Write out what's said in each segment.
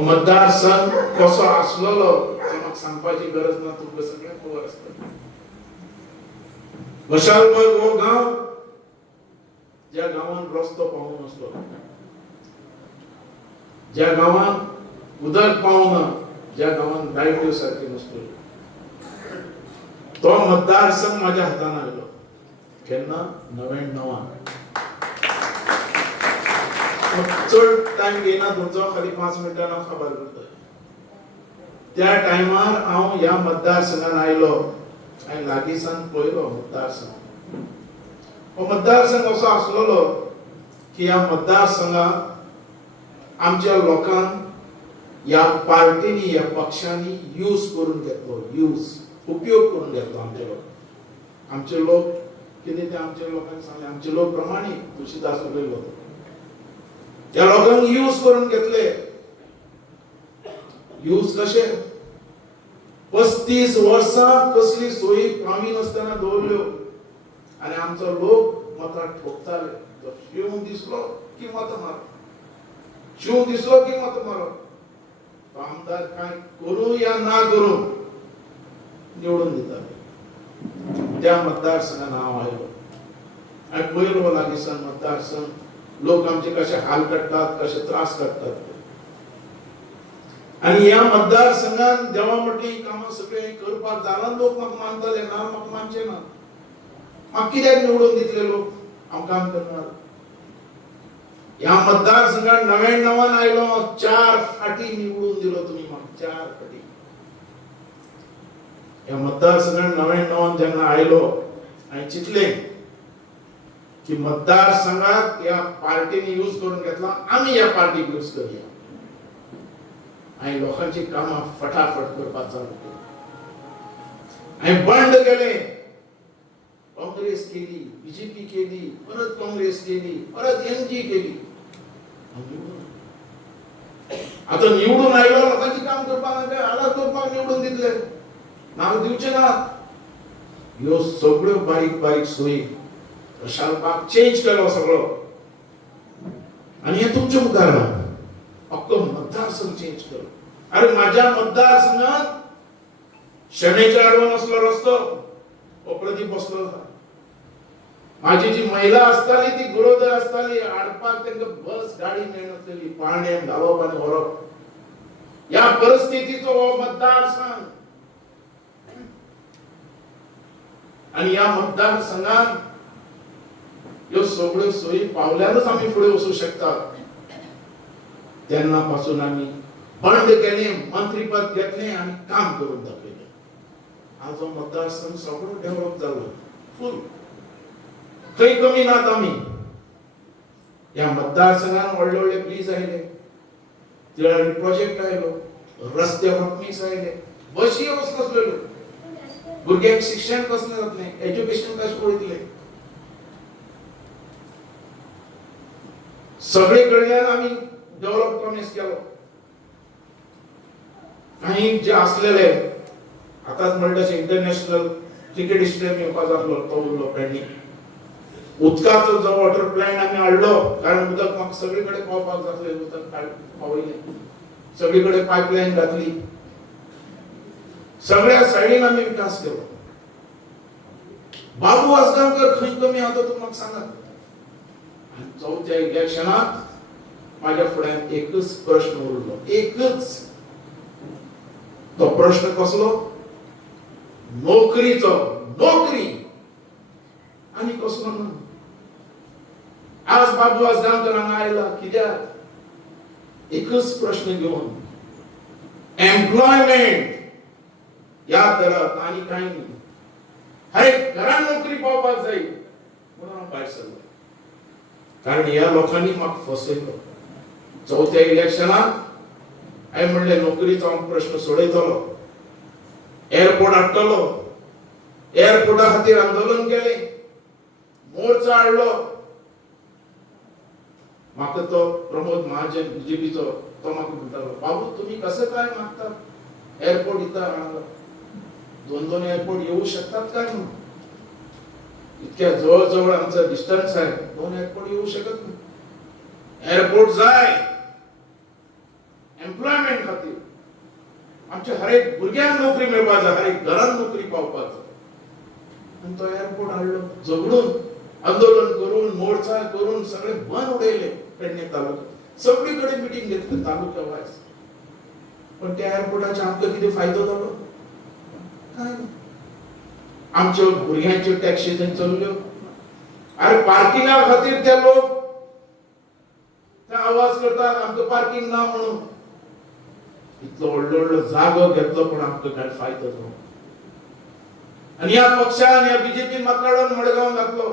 मतदारसंघ कसो आसलोलो ते म्हाका सांगपाची गरज ना, तुमकां सगळ्यांक खबर आसता. मशालबाग हो गांव ज्या गांवान रस्तो पावूं नासलो, ज्या गांवान उदक पावूं ना, ज्या गांवान लायट्यो सारक्यो नासल्यो, तो मतदारसंघ माझ्या हातान आयलो. केन्ना 99. चड टाइम घेयना तुमचो, खाली 5 मिनिटां हांव खबर करता. त्या टायमार हांव ह्या मतदारसंघान आयलो. हांवें लागींसान पळयलो मतदारसंघ. हो मतदारसंघ असो आसलोलो की ह्या मतदारसंघात आमच्या लोकांक ह्या पार्टीनी, ह्या पक्षांनी यूज करून घेतलो, उपयोग करून घेतलो आमचे लोक. आमचे लोक कितें ते आमच्या लोकांक सांगले, आमचे लोक प्रमाणीक तुळशीदास उलयलो. त्या लोकांक यूज करून घेतले. यूज कशे? 35 वर्सां कसली सोयी पावी नासतना दवरल्यो आनी आमचो लोक मतां ठोकताले. शिव दिसलो की मत मार, शिव दिसलो की मत मारो. आमदार काय करू या ना करू निवडून दिताले. त्या मतदारसंघान हांव आयलो. हांवें पळयलो लागींसान मतदारसंघ, लोक आमचे कशे हाल काडटात, कशे त्रास काडटात. आणि या मतदारसंघात देवा म्हटली कामां सगळे करपाक जालां. लोक म्हाका मानताले ना, म्हाका मानचे ना. म्हाका कित्याक निवडून दितले लोक? हांव काम करणार. ह्या मतदारसंघात 99 आयलो. 4 फाटी निवडून दिलो तुमी म्हाका, 4 फाटी. ह्या मतदारसंघात 99 जेन्ना आयलो, हांवें चिंतलें की मतदारसंघात ह्या पार्टीने यूज करून घेतला, आमी ह्या पार्टीक यूज करूया. हांवें लोकांची कामां फटाफट करपाक चालू केली. हांवें बंड केले. काँग्रेस केली, बीजेपी केली, परत काँग्रेस केली, परत एनजी केली. आता निवडून आयलो, लोकांची काम करपाक काय हालात करपाक निवडून दितले, नाव दिवचे ना. ह्यो सगळ्यो बारीक बारीक सोयी प्रशासनाक चेंज केलो सगळो. आणि हे तुमच्या मुखार आहा. अख्खो मतदारसंघ चेंज केलो. अरे माझ्या मतदारसंघात शणेच्या आडवो असलो रस्तो हो प्रदीप बसलो. माझी जी महिला असताली, ती गुरोदर असताली, हाडपाक तांकां बस गाडी मेळनासलेली, पाण्यान घालप आनी व्हरप. ह्या परिस्थितीचो हो मतदारसंघ. आणि ह्या मतदारसंघात ह्यो सगळ्यो सोयी पावल्यारच आमी फुडें वचूं शकतात. तेन्ना पासून आमी बंड केले, मंत्रीपद घेतले आणि काम करून दाखयले. आज हो मतदारसंघ सगळो डेव्हलप जालो, फुल. खंय कमी नात आमी. ह्या मतदारसंघात व्हडले व्हडले ब्रिज आयले, तिळारी प्रोजेक्ट आयलो, रस्ते होटमीस आयले, बशी वचनासल्यो. भुरग्यांक शिक्षण कसलें जातलें, एज्युकेशन कशें पळयतले. सगळे कडल्यान आमी डेव्हलप प्रॉमिस केलो. काही जे असलेले आताच म्हणटा इंटरनॅशनल क्रिकेट स्टेडियम येवपाक जातलो, तो उरलो पेंडींग. उदकाचो जो वॉटर प्लांट आमी हाडलो, कारण उदक म्हाका सगळे कडेन पावपाक जातलें. उदक पावयलें, सगळे कडेन पायपलायन घातली. सगळ्या सायडीन आमी विकास केलो. बाबू आसगांवकर खंय कमी आहा तो म्हाका सांगात. चौथ्या इलेक्शनात माझ्या फुड्यान एकच प्रश्न उरलो, एकच. तो प्रश्न कसलो? नोकरीचो. नोकरी आणि कसलो ना. आज बाबू आसगांवकर हांगा आयला कित्याक? एकच प्रश्न घेऊन, एम्प्लॉयमेंट. याद धरात आनी कांय न्ही. हर एक घरान नोकरी पावपाक जाय म्हणून हांव भायर सरलो. कारण ह्या लोकांनी म्हाका फसयलो. चौथ्या इलेक्शनात हांवें म्हणलें नोकरीचो प्रश्न सोडयतलो, एअरपोर्ट हाडटलो. एअरपोर्टा खातीर आंदोलन केलें, मोर्चा हाडलो. म्हाका तो प्रमोद महाजन बीजेपीचो तो म्हाका म्हणटालो, बाबू तुम्ही कसं काय मागतात एअरपोर्ट इथं हाडलो. 2-2 एअरपोर्ट येऊ शकतात काय म्हणून. इतक्या जवळ जवळ आमचा डिस्टन्स आहे, 2 एअरपोर्ट येऊ शकत नाही. एअरपोर्ट जाय, एम्प्लॉयमेंट खातीर आमच्या हर एक भुरग्यांक नोकरी मेळपाक जाय, हर एक घरान नोकरी पावपाक जाय. आनी तो एअरपोर्ट हाडलो झगडून, आंदोलन करून, मोर्चा करून सगळे बंद उडयले पेडणे तालुक्यात. सगळीकडे मिटींग घेतली तालुक्या वायज. पण त्या एअरपोर्टाचे आमकां कितें फायदो जालो? काय नाही. आमच्या भुरग्यांच्यो टॅक्सी थंय चल्ल्यो. अरे पार्किंगा खातीर ते लोक आवाज करतात आमकां पार्किंग ना म्हणून. इतलो व्हडलो जागो घेतलो पण आमकां काय फायदो जालो. आणि ह्या पक्षान ह्या बीजेपीन म्हाका काडून मडगांव घातलो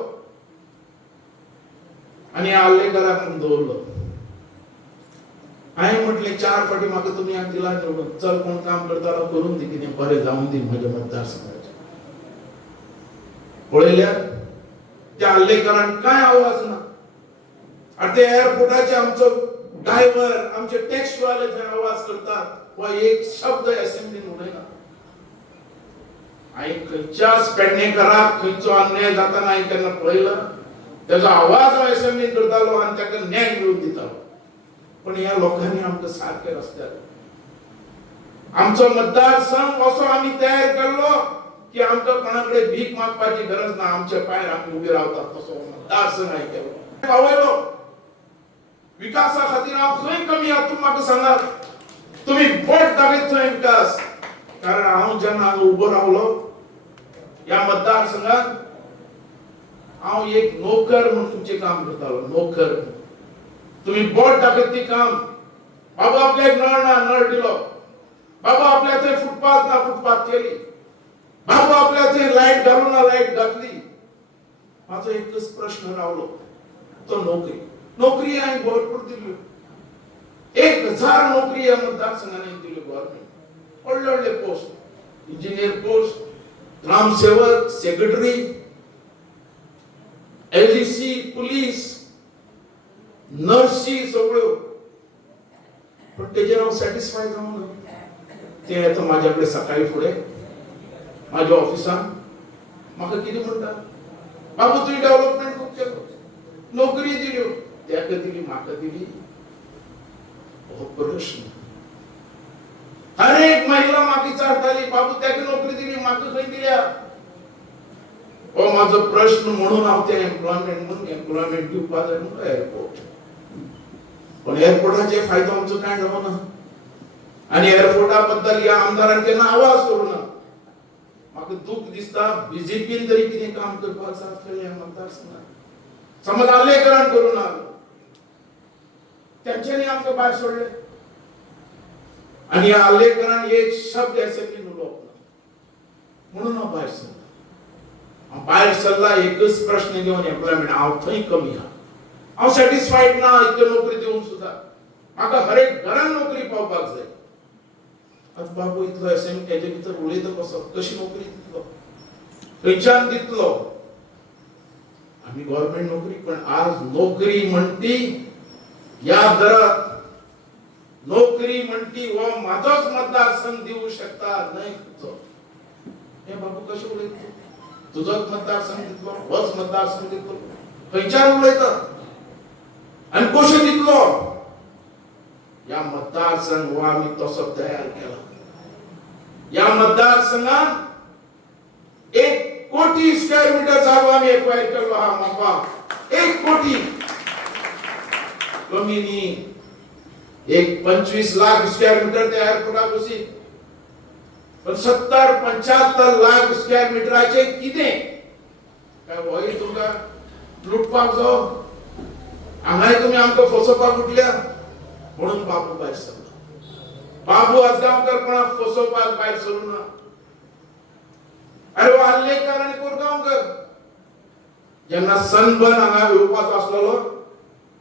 आणि आल्लेकरांक दवरलो. हांवें म्हटलें 4 फावटी म्हाका तुमी हांगा दिला निवडून, चल कोण काम करता करून दी, कितें बरें जावं दी म्हज्या मतदारसंघाचें. पळयल्यार त्या आल्लेकरांक कांय आवाज ना. आनी ते एअरपोर्टाचे आमचो ड्रायव्हर, आमचे टॅक्सी वाले थंय आवाज करतात, वा एक शब्द असेंब्लीन उडयना. हांवें खंयच्याच पेडणेकाराक खंयचो अन्याय जाताना हांवें केन्ना पळयला. तेजो आवाज हांव असेंब्लीन करतालो आनी ताका न्याय मेळून दितालो. पण ह्या लोकांनी आमकां सारके रस्त्यार आमचो मतदारसंघ असो आमी तयार केल्लो की आमकां कोणा कडेन भीक मागपाची गरज ना. आमच्या पांयार आमी उबे रावतात तसो मतदारसंघ हांवें केलो. पावयलो विकासा खातीर हांव खंय कमी आहा तुमी म्हाका सांगात. तुमी बोट दाखयत थंय विकास. कारण हांव जेन्ना हांगा उबो रावलो ह्या मतदारसंघात हांव एक नोकर म्हणून तुमचें काम करतालो. नोकर तुम्ही बोट दाखयत ती काम. बाबा आपल्याक नळ ना, नळ दिलो. बाबा आपल्या थंय फुटपाथ ना, फुटपाथ केली. बाबा आपल्या थंय लायट घालूं ना, लायट घातली. म्हाजो एकच प्रश्न रावलो, तो नोकरी. नोकरी हांवें भरपूर दिल्यो. 1000 नोकरी ह्या मतदारसंघान दिल्यो गव्हर्नमेंट. व्हडले व्हडले पोस्ट, इंजिनियर पोस्ट, ग्रामसेवक, सेक्रेटरी, एलडीसी, पुलीस, नर्सी सगळ्यो. पण तेजेर हांव सॅटिस्फाय जावं ना. ते येता म्हाज्या कडेन सकाळी फुडें म्हाज्या ऑफिसान म्हाका कितें म्हणटा, बाबू तुवें डेव्हलपमेंट खूब केलो, नोकरी दिल्यो, ताका दिली, म्हाका दिली. हो प्रश्न. हर एक महिला म्हाका विचारताली, बाबू ताका नोकरी दिली, म्हाका खंय दिल्या. हो म्हाजो प्रश्न म्हणून हांव ते एम्प्लॉयमेंट दिवपाक जाय म्हणून एअरपोर्ट. पण एअरपोर्टाचे फायदो आमचो कांय जावं ना. आनी एअरपोर्टा बद्दल ह्या आमदारान केन्ना आवाज करूं ना. म्हाका दूख दिसता बीजेपीन तरी कितें काम करपाक जाय आसलें ह्या मतदारसंघात. समज आल्लेकरान करूं ना, तेंच्यांनी आमकां भायर सोडलें. आनी ह्या आल्लेकरान एक शब्द असेंब्लीन उलोवप ना म्हणून हांव भायर सरलो. हांव भायर सरला एकच प्रश्न घेवन एम्प्लॉयमेंट. हांव थंय कमी आहा. हांव सॅटिस्फाईड ना इतल्यो नोकरी दिवन सुद्धा. म्हाका हर एक घरान नोकरी पावपाक जाय. आतां बाबू इतलो असेंब्ली हेजे भितर उलयता कसो, कशी नोकरी दितलो, खंयच्यान दितलो. आमी गव्हर्नमेंट नोकरी. पण आज नोकरी म्हणटी ह्या दरात नोकरी म्हणटी हो म्हाजोच मतदारसंघ दिवूं शकता, न्हय तुजो. हे बाबू कशें उलयता? तुजोच मतदारसंघ दितलो, होच मतदारसंघ दितलो, खंयच्यान उलयता आनी कशें दितलो? ह्या मतदारसंघ हो आमी तसो तयार केला. ह्या मतदारसंघान 1 कोटी स्क्वेअर मीटर जागो आमी एक्वायर केलो आहा. म्हाका 1 कोटी कमी न्ही. एक 25 लाख स्क्वेअर मीटर त्या एअरपोर्टाक वसी. पण 70-75 लाख स्क्वेअर मीटराचे कितें काय होय तुमकां लुटपाक जावो. हांगाय तुमी आमकां फसोवपाक उठल्या म्हणून बाबू भायर सरलो. बाबू आजगांवकर कोणाक फसोवपाक भायर सरूं ना. अरे हो आल्लेकर आनी कोरगांवकर जेन्ना सनबर्न हांगा येवपाचो आसलेलो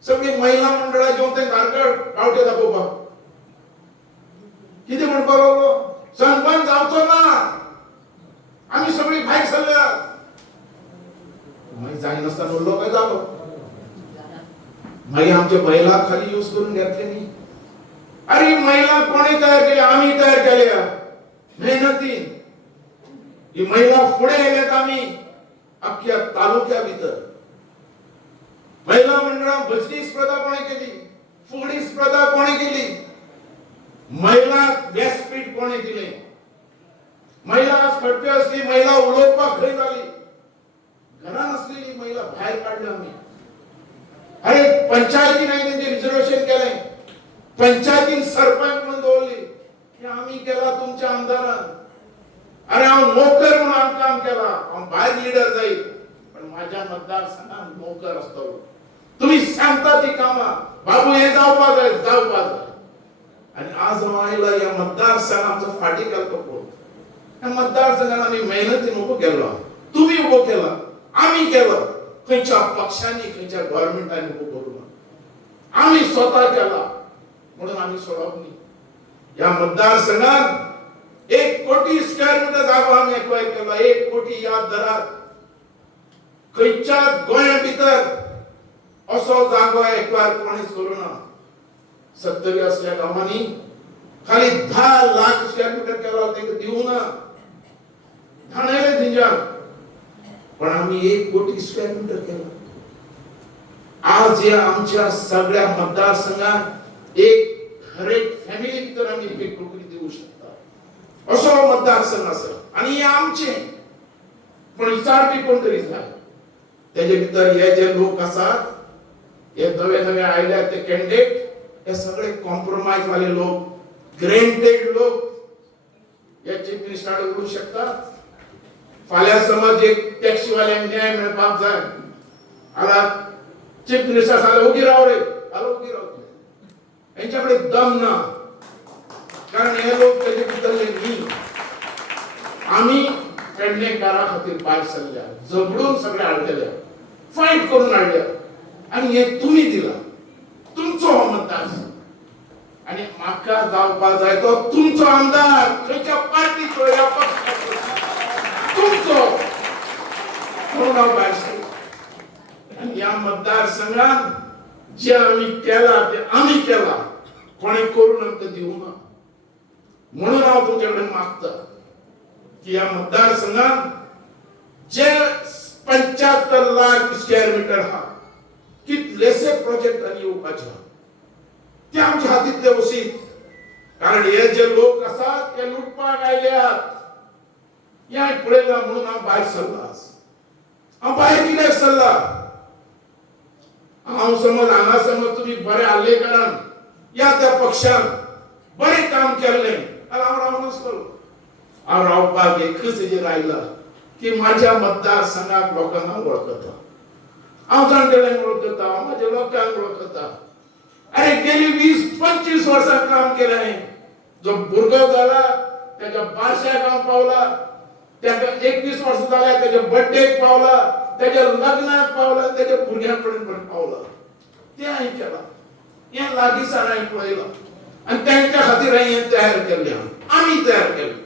सगळी महिला मंडळां घेवन ते घारकड गांवठे दाखोवपाक कितें म्हणपाक लागलो, सनबर्न जावचो ना, आमी सगळी भायर सरल्यात. मागीर जायनासतना उरलो काय जालो. मागीर आमचे महिला खाली यूज करून घेतले न्ही. अरे महिला कोणी तयार केल्या? आमी तयार केल्या मेहनतीन. ही महिला फुडें येयल्यात आमी अख्ख्या तालुक्या भितर. महिला मंडळां भजनी स्पर्धा कोणे केली, फुगडी स्पर्धा कोणे केली. महिला व्यासपीठ कोणी दिले, महिला खटके असली, महिला उलोटपाक खरी झाली, घरात असलेली महिला बाहेर काढली आम्ही. अरे पंचायती नाही त्यांचे रिझर्वेशन केले, पंचायतीन सरपंच म्हणून दोरली की आम्ही केला तुमच्या आमदारान. अरे हांव नोकर म्हणून काम केला, हांव भायर लिडर जाईल, पण माझ्या मतदारसंघात नोकर असतो. तुम्ही सांगता ती कामा बाबू हे जावपा जाय. आणि आज हांव आयला या मतदारसंघाचो फाटी घालतो कोण? या मतदारसंघात आम्ही मेहनतीन उभो केलो, तुम्ही उभो केला, आम्ही केलो. खंयच्या पक्षांनी खंयच्या गव्हर्नमेंटांनी उभो करूं ना, आम्ही स्वतः केला म्हणून आम्ही सोडप न्ही. या मतदारसंघात 1 कोटी स्क्वेअर मीटर जागो आम्ही एक्वायर केला. 1 कोटी या दरात खंयच्या गोंया भितर असो जागो एक्वायर कोणीच करूना. 70 असल्या गावांनी खाली 10 लाख स्क्वेअर मीटर केला, ते दिवना ठाण्याले थिंजान. पण आम्ही 1 कोटी स्क्वेअर मीटर केला. आज या आमच्या सगळ्या मतदारसंघात एक हर एक फॅमिली भितर आम्ही एक नोकरी देऊ शकता असो मतदारसंघ आसा. आणि हे आमचे पण विचारपी कोण तरी जाय. त्याचे भितर हे जे लोक आसात, हे नवे नवे आयल्या ते कॅन्डिडेट, हे सगळे कॉम्प्रोमाइज वाले लोक, ग्रँटेड लोक या चीफ मिनिस्टर उरू शकतात. फाल्यां समज एक टॅक्सी वाल्यांक न्याय मेळपाक जाय, आला चीफ मिनिस्टर सांगले उगी राव रे, आलो उगी राव. यांच्याकडे दम ना, कारण हे लोक त्याचे भितरले न्ही. आम्ही पेडणेकारा खातीर भायर सरल्या, झगडून सगळे हाडलेले, फायट करून हाडल्या. आणि हे तुम्ही दिला, तुमचो हो मतदार. आणि म्हाका जावपा जाय तो तुमचो आमदार, खंयच्या पार्टीचो या पक्षाचो तुमचो, म्हणून हांव भायर सरलो. आणि या मतदारसंघात जे आम्ही केला ते आम्ही केला, कोणी करून आमकां दिवू ना. म्हणून हांव तुमच्याकडे मागता की या मतदारसंघात जे 75 लाख स्क्वेअर मीटर हा कितलेसे प्रोजेक्ट आनी येवपाचे ते आमच्या हातींतले वसीत. कारण हे जे लोक आसात ते लुटपाक आयल्यात, हे हांवें पळयला म्हणून हांव भायर सरला. हांव भायर कित्याक सरला? हांव समज हांगा समज तुम्ही बरे आल्लेकारान या त्या पक्षान बरें काम केल्लें जाल्यार हांव रावनच करूं. हांव रावपाक एकच हेजेर आयला की म्हाज्या मतदारसंघात लोकांक हांव वळखता, हांव जाणटेल्यांक वळखता, हांव म्हाज्या लोकांक वळखता. अरे गेली 20-25 वर्सां काम केलें. जो भुरगो जाला त्याच्या 12 गांव पावला, त्याका 21 वर्सां जाल्या त्याच्या बर्थडेक पावला, त्याच्या लग्नाक पावला, त्याच्या भुरग्यांपर्यंत पण पावला. ते हांवें केला, हें लागींसार हांवें पळयलां. आणि त्यांच्या खातीर हांवें हें तयार केल्लें, आमी तयार केलें.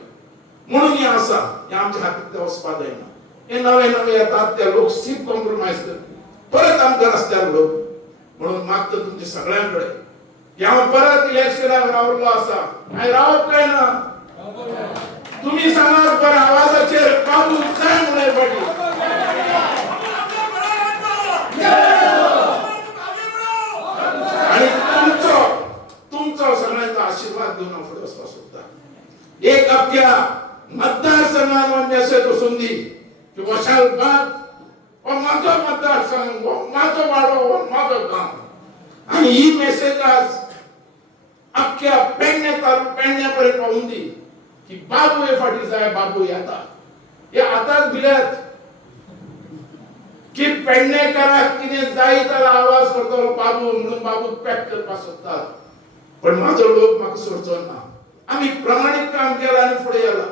म्हणून हें आसा, हें आमच्या हातींतलें वचपाक जायना. हे नवे नवे येतात ते लोक सीप कॉम्प्रोमाइज करतात, परत आमकां रस्त्यार उडोवप. म्हणून मागता तुमच्या सगळ्यांकडे की हांव परत इलेक्शनाक रावल्लो आसा. हांवें रावप काय ना? तुम्ही सांगात बरं आवाजाचेर काबू जाय म्हणून पाटील. आणि तुमचो सगळ्यांचा आशीर्वाद घेऊन हांव फुडें वचपाक सोदता. एक अख्ख्या मतदारसंघान मेसेज वचून दी की वशालबाग हो माझो मतदारसंघ, हो माझो वाडो, हो माझो गांव. आणि ही मेसेज आज अख्ख्या पेडण्यापर्यंत पावून दी की बाबू हे फाटी जाय, बाबू येता. हे आताच भिल्यात की पेडणेकाराक कितें जाय जाल्यार आवाज करतलो बाबू म्हणून बाबू पॅक करपाक सोदतात. पण म्हाजो लोक म्हाका सोडचो ना. आमी प्रामाणीक काम केलां आनी फुडें गेला.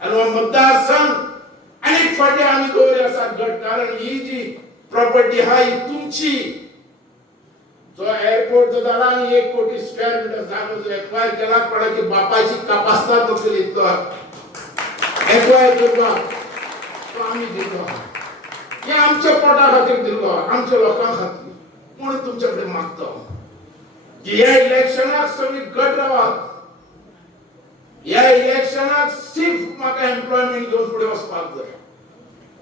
आनी हो मतदारसंघ अनेक फाटी आमी दवरले आसात गट. कारण ही जी प्रॉपर्टी हा ही तुमची. जो एअरपोर्ट जो जाला आनी 1 कोटी स्क्वेअर मीटर जागो जो एक्वायर केला पळय की बापाची कापासता तसली तो एक्वायर करपाक तो आमी दिलो. हे आमच्या पोटा खातीर दिलो, आमच्या लोकां खातीर. म्हणून तुमचे कडेन मागता की ह्या इलेक्शनाक सगळी गट रावात. ह्या इलेक्शनाक सिर्फ म्हाका एम्प्लॉयमेंट घेवन फुडें वचपाक जाय.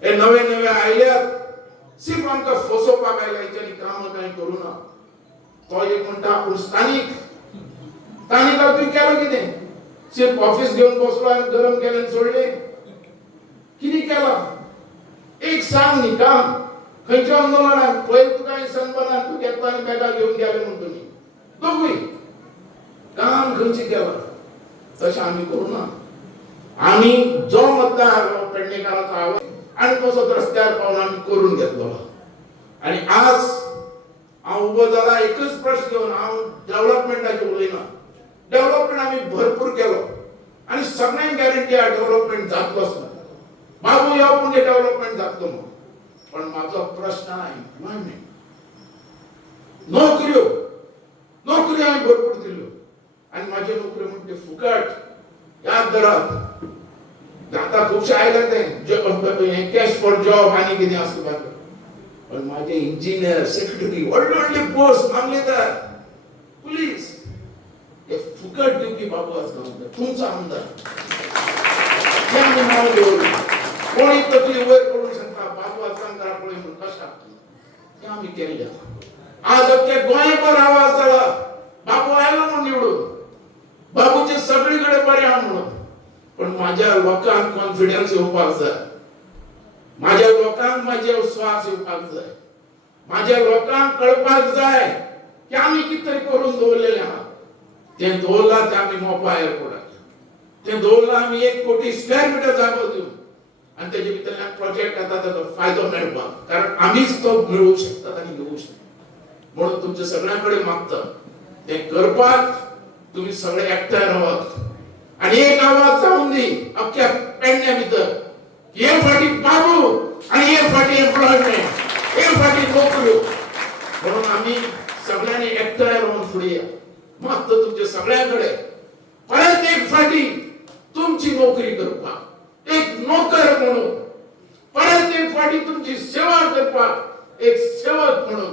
हे नवे नवे आयल्यात, सिर्फ आमकां फसोवपाक आयल्या, हेच्यांनी कामां कांय करूं ना. तो एक म्हणटा आपूण स्थानीक, ताणी तुम्ही केलं कितें? सिर्फ ऑफिस घेऊन बसलो आणि गरम केले सोडले? किती केला? एक सांग न्ही काम खंयच्या आंदोलनात पळय तुका सनबनान तू घेतला आनी बॅगां घेऊन गेले म्हणून तुमी दोगूय काम खंयचें केलां? तशें आमी करूना. आमी जो मतदार पेडणेकाराचो आवाज आनी तसोच रस्त्यार पावन आमी करून घेतलो. आनी आज हांव उबो जाला एकच प्रश्न घेवन. हांव डेव्हलपमेंटाचें उलयना. डेव्हलपमेंट आमी भरपूर केलो आनी सगळ्यांक गॅरंटी आहा डेव्हलपमेंट जातलोच ना. बाबू यो म्हणजे डेव्हलपमेंट जातलो म्हणून. पण माझो प्रश्न आहे एम्प्लॉयमेंट. नोकऱ्यो हांवें भरपूर दिल्यो आनी म्हाज्यो नोकऱ्यो म्हणटा फुकट याद धरात. आतां खुबशे आयले ते कॅश फॉर जॉब आनी कितें आसता. पण माझे इंजिनियर सेक्रेटरी व्हडले व्हडले पोस्ट मागलेतात. पुलीस हे फुकट दिवपी बाबू आसता तुमचो आमदार. हे आमी नांव दवरलें. कोणी तकली वयर करूंक शकता बाबू आसतांकारा पळय म्हणून कशा हे आमी केलें. आज अख्ख्या गोंयभर आवाज जाला बाबू आयलो म्हणून निवडून. बाबूचे सगळीकडे बरें आहा म्हणून. पण माझ्या लोकांक कॉन्फिडन्स येवपाक जाय. माझ्या लोकांक माझे विश्वास येवपाक जाय. माझ्या लोकांक कळपाक जाय की आमी कितें तरी करून दवरलेलें आहा. तें दवरलां तें आमी मोपा एअरपोर्टाचेर. तें दवरलां आमी 1 कोटी स्क्वेअर मिटर जागो दिवन आनी तेजे भितरल्यान प्रोजेक्ट येता ताचो फायदो मेळपाक. कारण आमीच तो मेळोवंक शकतात आनी घेवंक शकतात. म्हणून तुमच्या सगळ्यांकडे मागता तें करपाक तुम्ही सगळे एकठांय रावात आनी एक आवाज जावन दी अख्ख्या पेडण्या भितर. हे फाटी बाबू आणि हे फाटी एम्प्लॉयमेंट, हे फाटी नोकऱ्यो. म्हणून आम्ही सगळ्यांनी एकठांय राहून फुडें या. मागता तुमच्या सगळ्यांकडे परत एक फाटी तुमची नोकरी करपाक एक नोकर म्हणून, परत एक फाटी तुमची सेवा करपाक एक सेवक म्हणून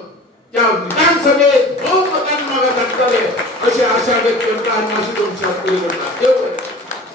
त्या विधानसभेत बहुमतान म्हाका धाडटले अशी आशा व्यक्त करता आनी अशी तुमच्या फुडें करता.